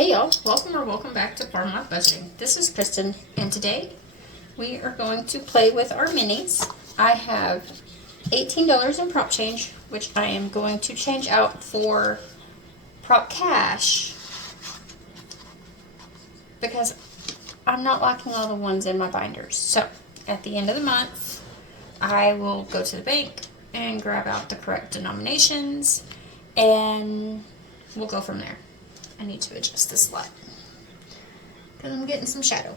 Hey y'all, welcome back to Farm Life Budgeting. This is Kristen, and today we are going to play with our minis. I have $18 in prop change, which I am going to change out for prop cash because I'm not liking all the ones in my binders. So at the end of the month, I will go to the bank and grab out the correct denominations, and we'll go from there. I need to adjust this light because I'm getting some shadow.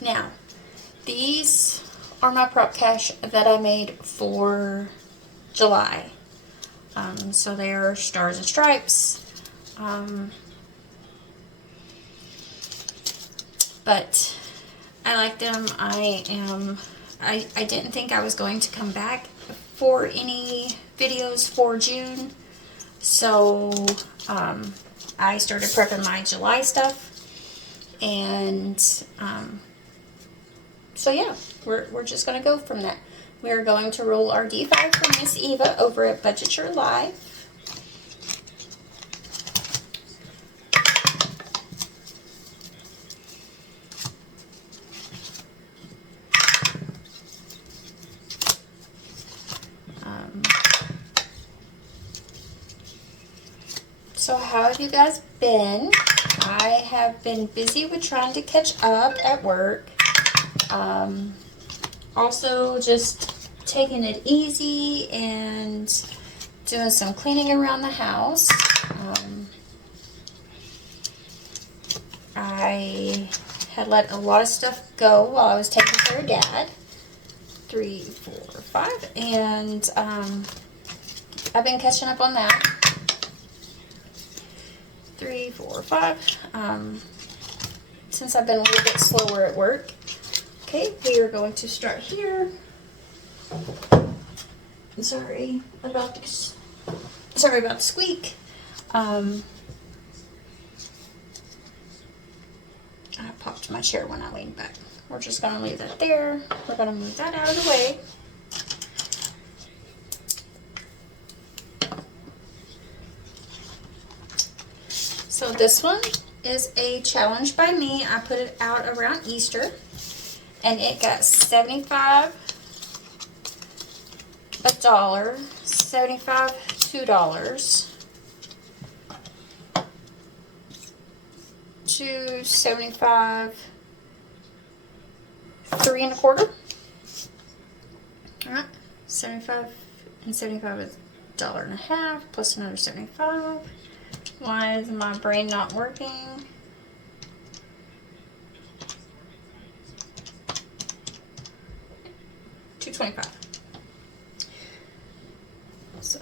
Now, these are my prop cash that I made for July. So they are stars and stripes. But I like them. I didn't think I was going to come back for any videos for June. So, I started prepping my July stuff, and so yeah, we're just going to go from that. We are going to roll our D5 for Miss Eva over at Budget Your Life. So how have you guys been? I have been busy with trying to catch up at work. Also just taking it easy and doing some cleaning around the house. I had let a lot of stuff go while I was taking care of Dad. 3, 4, 5. And I've been catching up on that. 3, 4, 5. Since I've been a little bit slower at work. Okay, we are going to start here. Sorry about this. Sorry about the squeak. I popped my chair when I leaned back. We're just going to leave that there. We're going to move that out of the way. So this one is a challenge by me. I put it out around Easter, and it got 75, $1, 75, $2, to 75, 3 1/4. All right, 75 and 75 is $1.50 plus another 75. Why is my brain not working? $2.25. So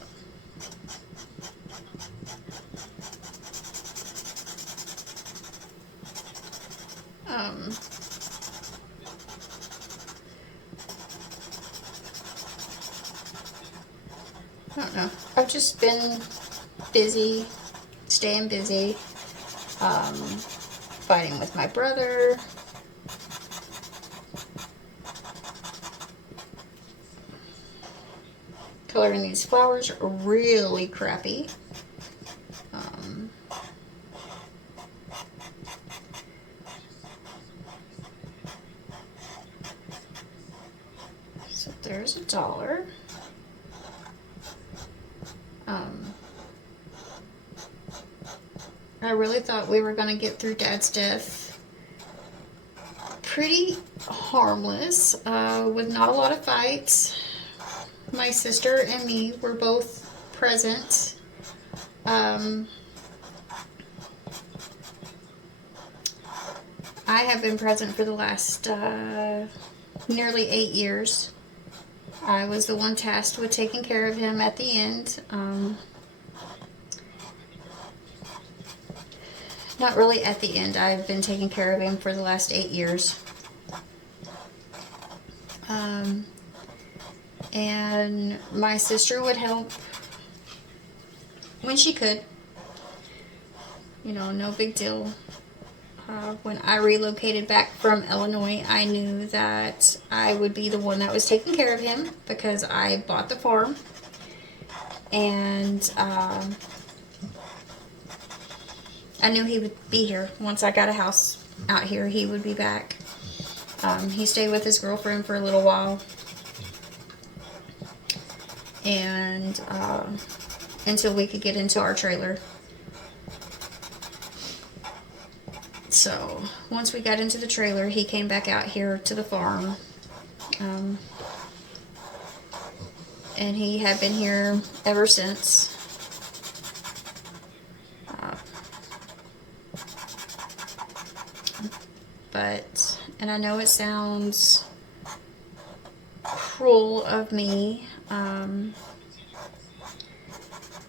I don't know. I've just been busy. Staying busy, fighting with my brother, coloring these flowers are really crappy. So there's $1. I really thought we were going to get through Dad's death pretty harmless, with not a lot of fights. My sister and me were both present. I have been present for the last nearly 8 years. I was the one tasked with taking care of him at the end. Not really at the end. I've been taking care of him for the last 8 years. And my sister would help when she could. You know, no big deal. When I relocated back from Illinois, I knew that I would be the one that was taking care of him because I bought the farm. And I knew he would be here. Once I got a house out here, he would be back. He stayed with his girlfriend for a little while. And until we could get into our trailer. So once we got into the trailer, he came back out here to the farm. And he had been here ever since. And I know it sounds cruel of me,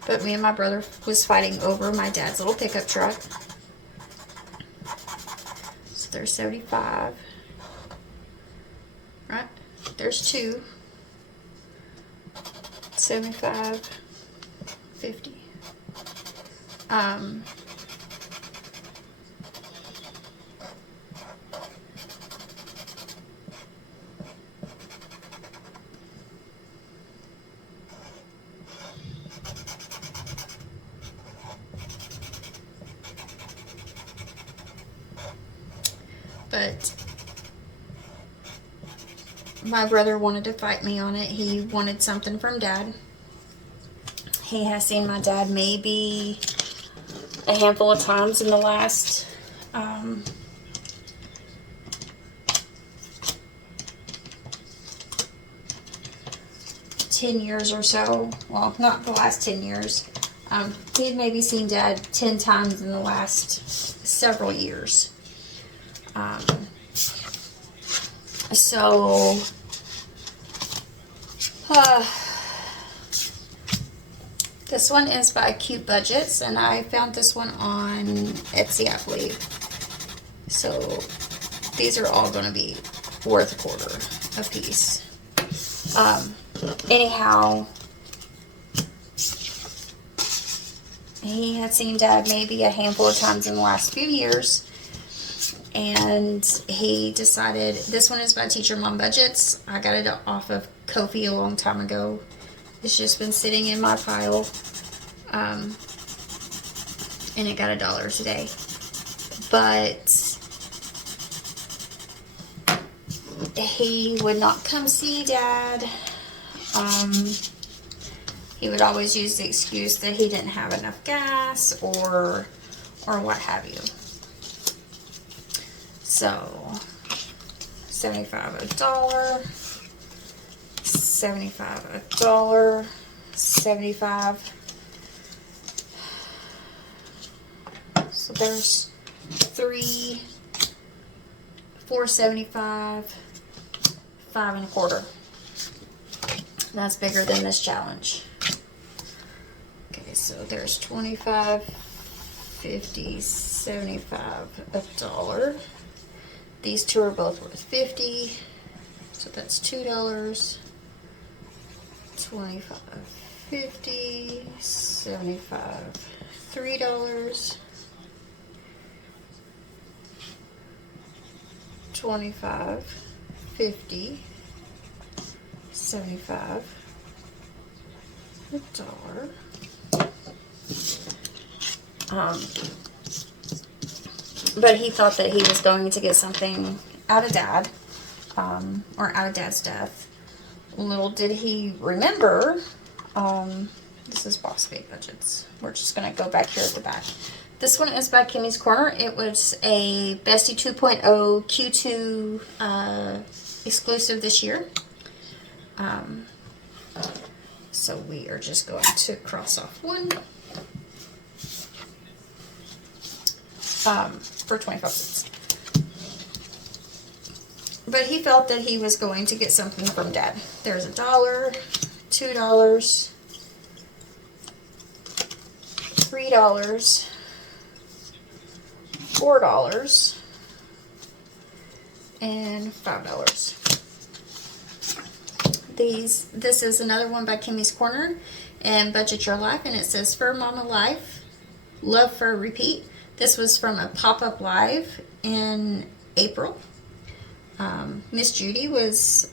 but me and my brother was fighting over my dad's little pickup truck. So there's 75. Right? There's 2. 75, 50. But my brother wanted to fight me on it. He wanted something from Dad. He has seen my dad maybe a handful of times in the last 10 years or so. Well, not the last 10 years. He had maybe seen Dad 10 times in the last several years. This one is by Cute Budgets, and I found this one on Etsy, I believe. So these are all going to be worth $1 a piece. Anyhow, he had seen Dad maybe a handful of times in the last few years. And he decided, this one is by Teacher Mom Budgets. I got it off of Ko-fi a long time ago. It's just been sitting in my pile. And it got $1 today. But he would not come see Dad. He would always use the excuse that he didn't have enough gas or what have you. So, 75 $1, 75 $1, 75. So there's 3, 4.75, 5 1/4. That's bigger than this challenge. Okay, so there's 25, 50, 75 $1. These 2 are both worth 50, so that's $2. 25, 50, 75, $3. 25, 50, 75 $1. But he thought that he was going to get something out of Dad, or out of Dad's death. Little did he remember, this is Boss Babe Budgets. We're just going to go back here at the back. This one is by Kimmy's Corner. It was a Bestie 2.0 Q2 exclusive this year. So we are just going to cross off one. For 25 cents. But he felt that he was going to get something from Dad. There's $1, $2, $3, $4, and $5. This is another one by Kimmy's Corner and Budget Your Life, and it says For Mama Life, Love for a Repeat. This was from a pop-up live in April. Miss Judy was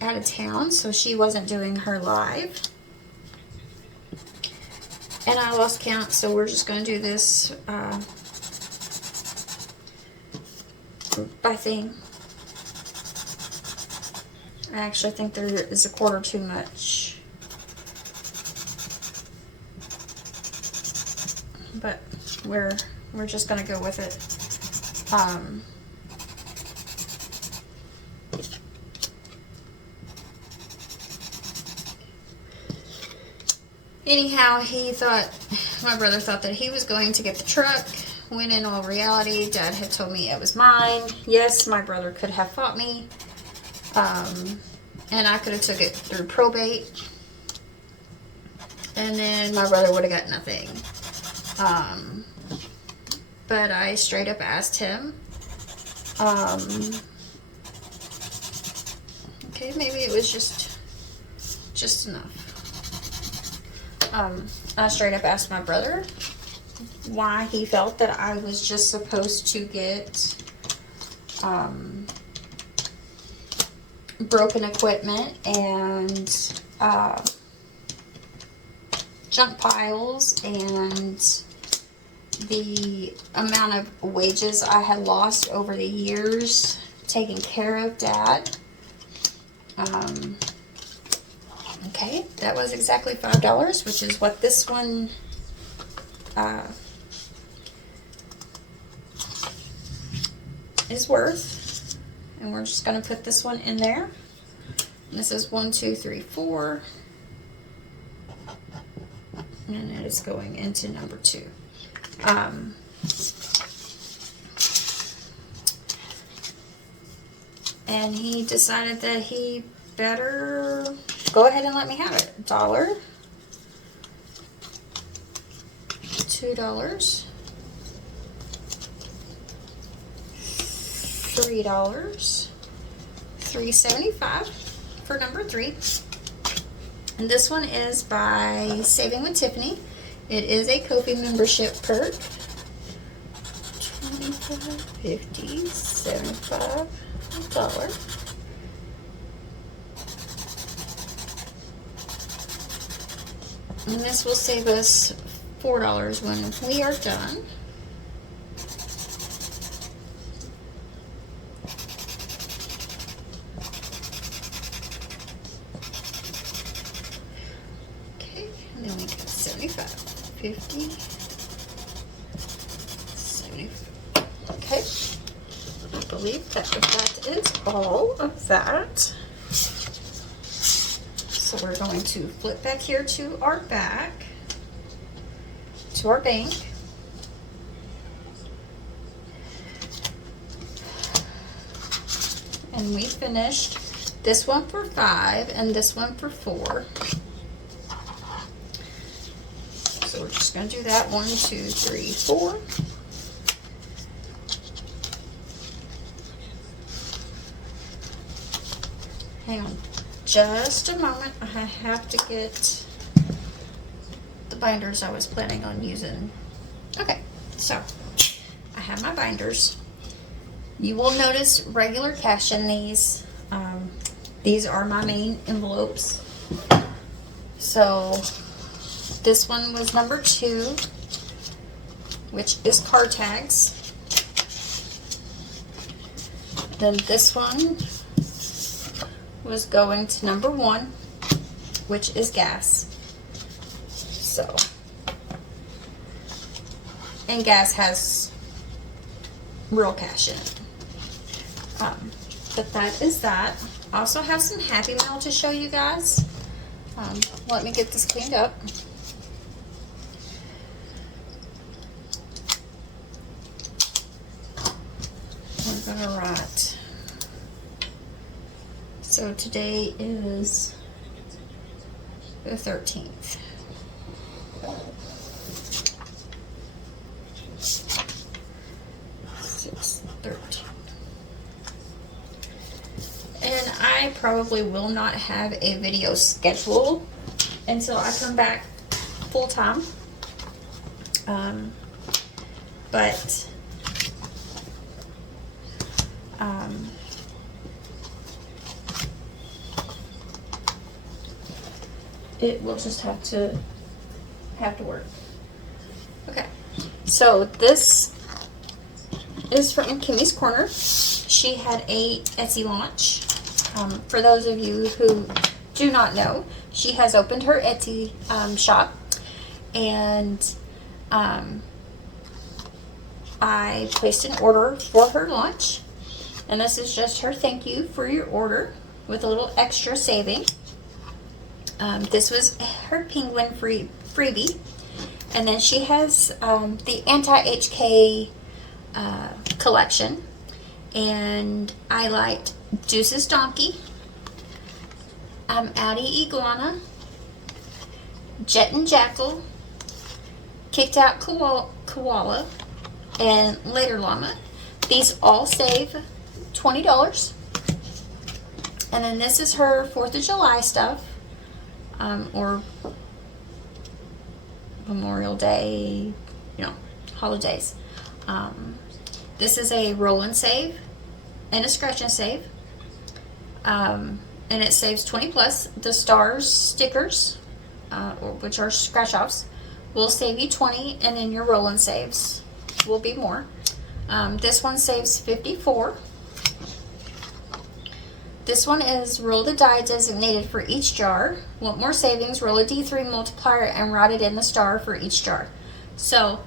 out of town, so she wasn't doing her live. And I lost count, so we're just going to do this by thing. I actually think there is a quarter too much. But we're just going to go with it. Anyhow, my brother thought that he was going to get the truck, when in all reality, Dad had told me it was mine. Yes, my brother could have fought me, and I could have took it through probate, and then my brother would have got nothing. But I straight up asked him, okay, maybe it was just enough. I straight up asked my brother why he felt that I was just supposed to get broken equipment and junk piles and the amount of wages I had lost over the years taking care of Dad. Okay, that was exactly $5, which is what this one is worth. And we're just going to put this one in there. And this is 1, 2, 3, 4. And it is going into number 2. And he decided that he better go ahead and let me have it. $1, $2, $3, $3.75 for number 3. And this one is by Saving with Tiffany. It is a Ko-fi membership perk. 25, 50, 75, $1. And this will save us $4 when we are done. Okay, and then we get 75, 50, 75. Okay, I believe that is all of that. So we're going to flip back here to our back, to our bank. And we finished this one for 5 and this one for 4. So we're just going to do that. 1, 2, 3, 4. Hang on just a moment. I have to get the binders I was planning on using. Okay, so I have my binders. You will notice regular cash in these. These are my main envelopes. So this one was number 2, which is card tags. Then this one was going to number 1, which is gas. So, and gas has real cash in it. But that is that. I also have some Happy Mail to show you guys. Let me get this cleaned up. We're gonna write. So today is the 13th. And I probably will not have a video scheduled until I come back full time. But it will just have to work. Okay, so this is from Kimmy's Corner. She had a Etsy launch. For those of you who do not know, she has opened her Etsy shop, and I placed an order for her launch, and this is just her thank you for your order with a little extra saving. This was her penguin freebie, and then she has the anti-HK collection, and I liked Juice's Donkey, Addie Iguana, Jet and Jackal, Kicked Out Koala, and Later Llama. These all save $20. And then this is her 4th of July stuff, or Memorial Day, holidays. This is a roll and save and a scratch and save. And it saves 20 plus. The stars stickers, which are scratch offs, will save you 20, and then your roll and saves will be more. This one saves 54. This one is roll the die designated for each jar. Want more savings? Roll a D3 multiplier and write it in the star for each jar. So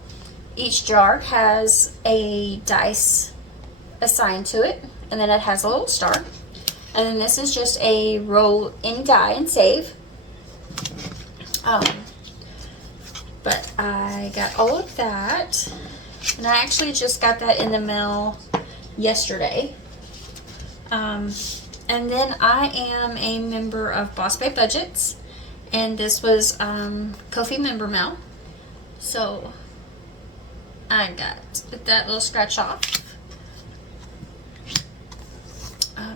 each jar has a dice assigned to it, and then it has a little star. And then this is just a roll any die and save. But I got all of that, and I actually just got that in the mail yesterday. And then I am a member of Boss Babe Budgets, and this was Ko-fi member mail. So I got that little scratch off.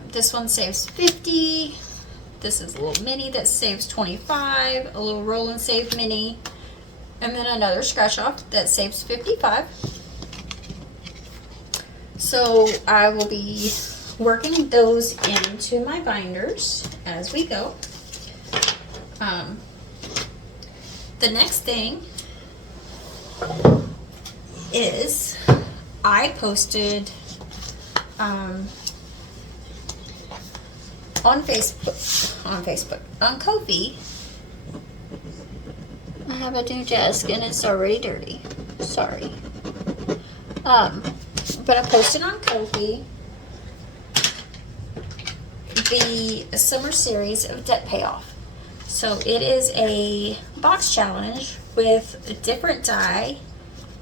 This one saves 50. This is a little mini that saves 25. A little roll and save mini. And then another scratch off that saves 55. So I will be working those into my binders as we go. The next thing is I posted on Ko-fi. I have a new desk and it's already dirty. Sorry. But I posted on Ko-fi the summer series of debt payoff. So it is a box challenge with a different die,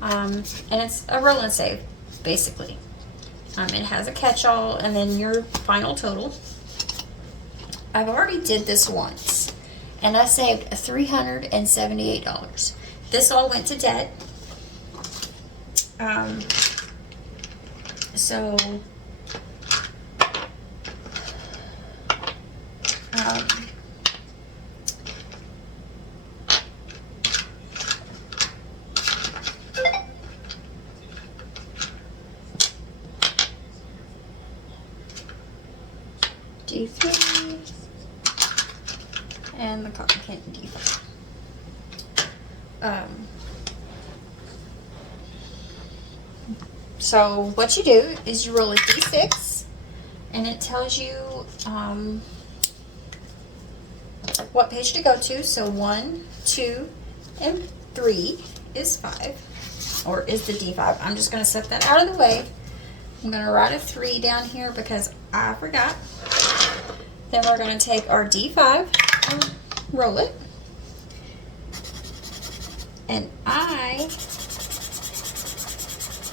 and it's a roll and save basically. It has a catch-all and then your final total. I've already did this once, and I saved $378. This all went to debt. So D3 and the cotton candy D5. So what you do is you roll a D6, and it tells you what page to go to. So 1, 2, and 3 is 5, or is the D5. I'm just going to set that out of the way. I'm going to write a 3 down here because I forgot. Then we're going to take our D5 and roll it. And I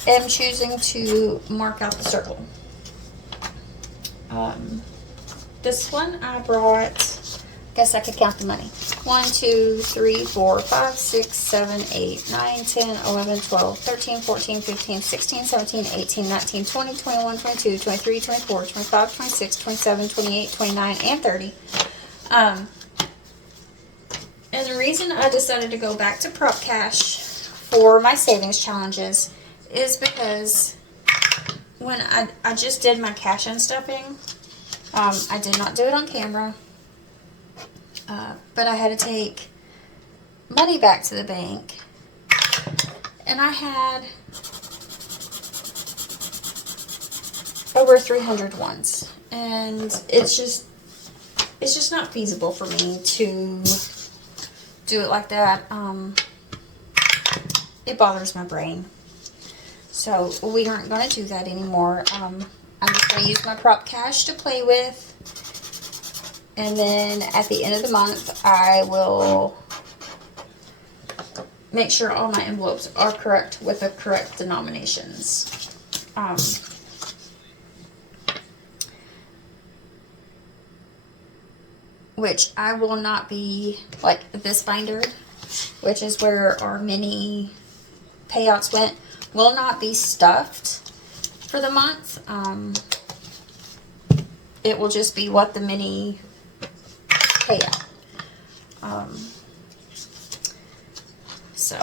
am choosing to mark out the circle. This one I brought, guess I could count the money. 1, 2, 3, 4, 5, 6, 7, 8, 9, 10, 11, 12, 13, 14, 15, 16, 17, 18, 19, 20, 21, 22, 23, 24, 25, 26, 27, 28, 29, and 30. And the reason I decided to go back to Prop Cash for my savings challenges is because when I just did my cash in stuffing, I did not do it on camera. but I had to take money back to the bank, and I had over 300 ones, and it's just not feasible for me to do it like that. It bothers my brain, so we aren't going to do that anymore. I'm just going to use my prop cash to play with, and then at the end of the month I will make sure all my envelopes are correct with the correct denominations. Which I will not be, like this binder, which is where our mini payouts went, will not be stuffed for the month. It will just be what the mini payout. So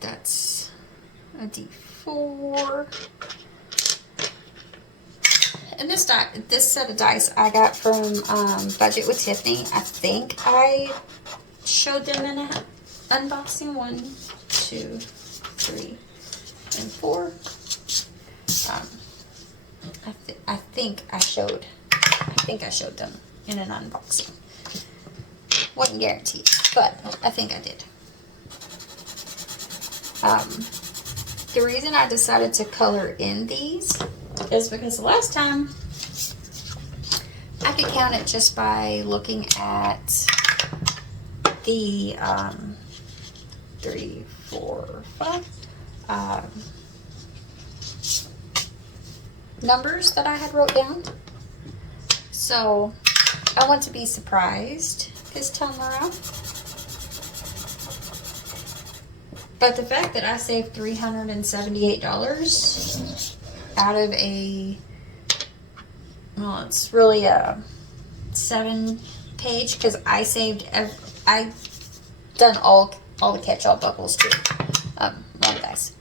that's a D4. And this set of dice I got from Budget with Tiffany. I think I showed them in an unboxing. 1, 2, 3, and 4. I think I showed them in an unboxing. Wasn't guaranteed, but I think I did. The reason I decided to color in these is because the last time I could count it just by looking at the 3, 4, 5 numbers that I had wrote down. So I want to be surprised this time around. But the fact that I saved $378 out of well, it's really a 7-page, because I done all the catch-all buckles too. One guys.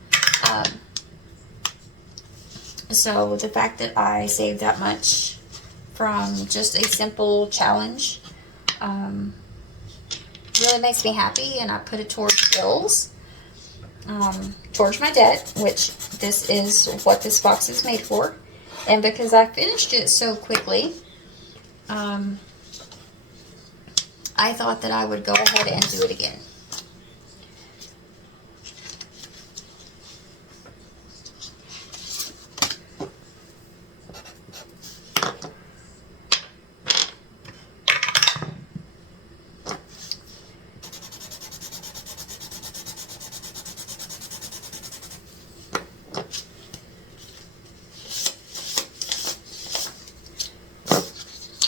So the fact that I saved that much from just a simple challenge really makes me happy, and I put it towards bills, towards my debt, which this is what this box is made for. And because I finished it so quickly, I thought that I would go ahead and do it again.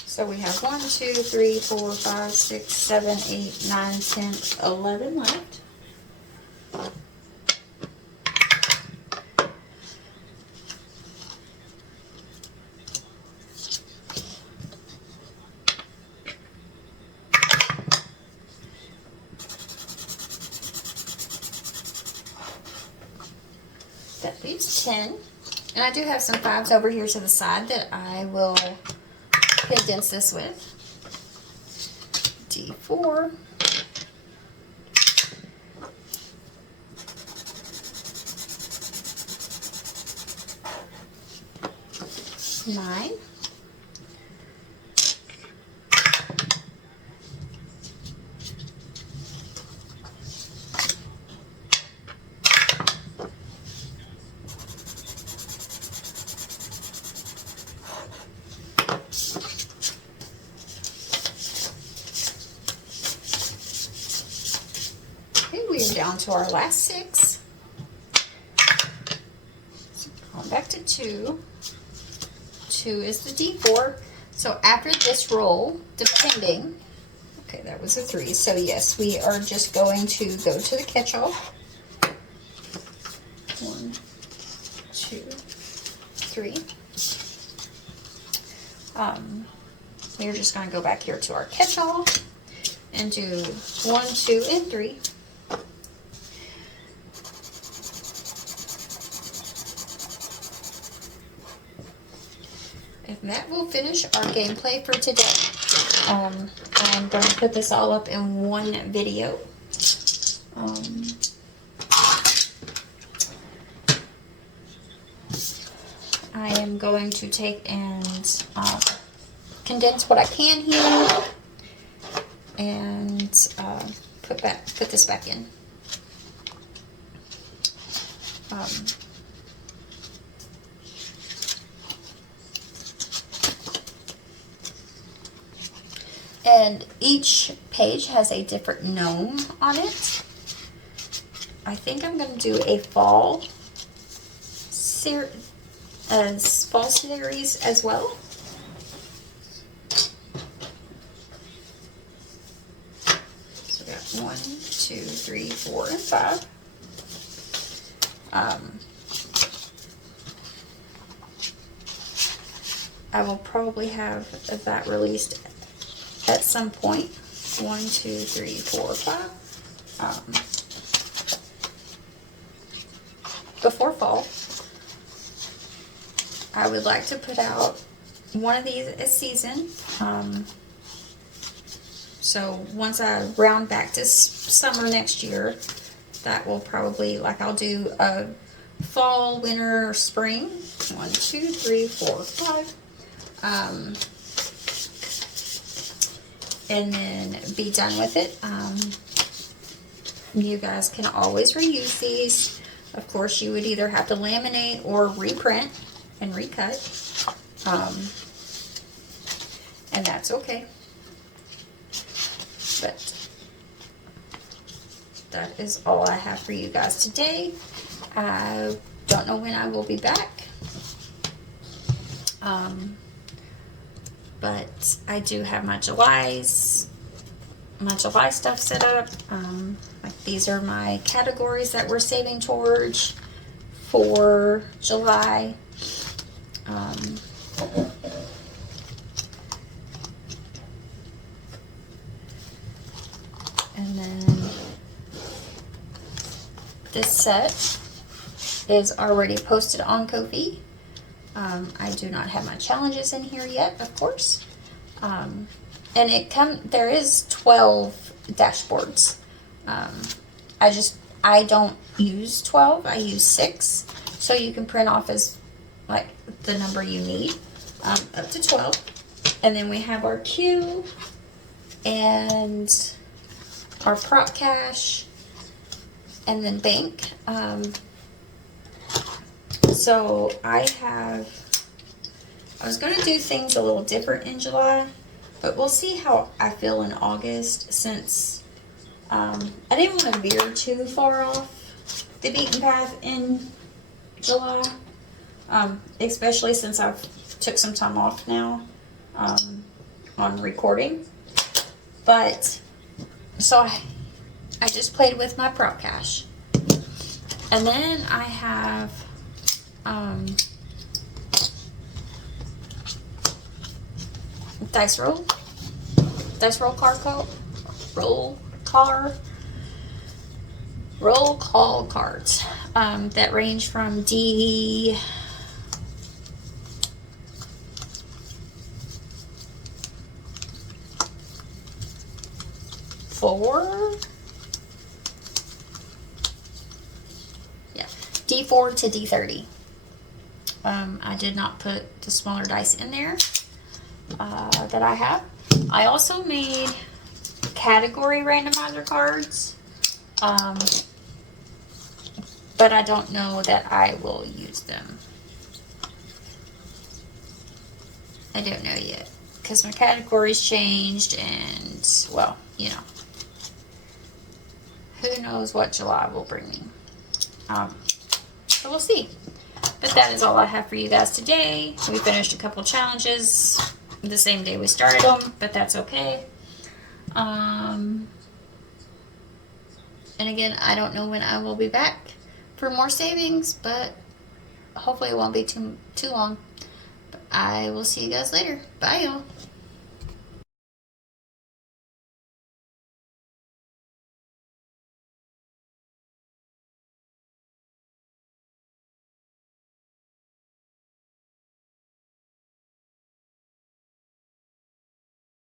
So we have 1, 2, 3, 4, 5, 6, 7, 8, 9, 10, 11 left. That leaves 10. And I do have some 5s over here to the side that I will condense this with. D4. Nine. We're down to our last 6. So going back to 2. 2 is the D4. So after this roll, depending, okay, that was a 3. So yes, we are just going to go to the catch-all. 1, 2, 3. We're just going to go back here to our catch-all and do 1, 2, and 3. and that will finish our gameplay for today. I'm going to put this all up in one video. I am going to take and condense what I can here, and put this back in. And each page has a different gnome on it. I think I'm going to do a fall series as well. So we got 1, 2, 3, 4, and 5. I will probably have that released at some point. 1, 2, 3, 4, 5. Before fall, I would like to put out one of these a season. So once I round back to summer next year, that will probably, like, I'll do a fall, winter, or spring. 1, 2, 3, 4, 5. And then be done with it. You guys can always reuse these. Of course, you would either have to laminate or reprint and recut. And that's okay. But that is all I have for you guys today. I don't know when I will be back. But I do have my July stuff set up. Like, these are my categories that we're saving towards for July. And then this set is already posted on Ko-fi. I do not have my challenges in here yet, of course. And there is 12 dashboards. I don't use 12, I use 6. So you can print off as, like, the number you need, up to 12. And then we have our queue and our prop cache and then bank. So I was going to do things a little different in July, but we'll see how I feel in August, since I didn't want to veer too far off the beaten path in July, especially since I've took some time off now on recording. But so I just played with my prop cache, and then I have dice roll call cards that range from D4 to D30. I did not put the smaller dice in there that I have. I also made category randomizer cards, but I don't know that I will use them. I don't know yet, because my categories changed, and, well, you know, who knows what July will bring me. So we'll see. But that is all I have for you guys today. We finished a couple challenges the same day we started them, but that's okay. And again, I don't know when I will be back for more savings, but hopefully it won't be too long. But I will see you guys later. Bye, y'all.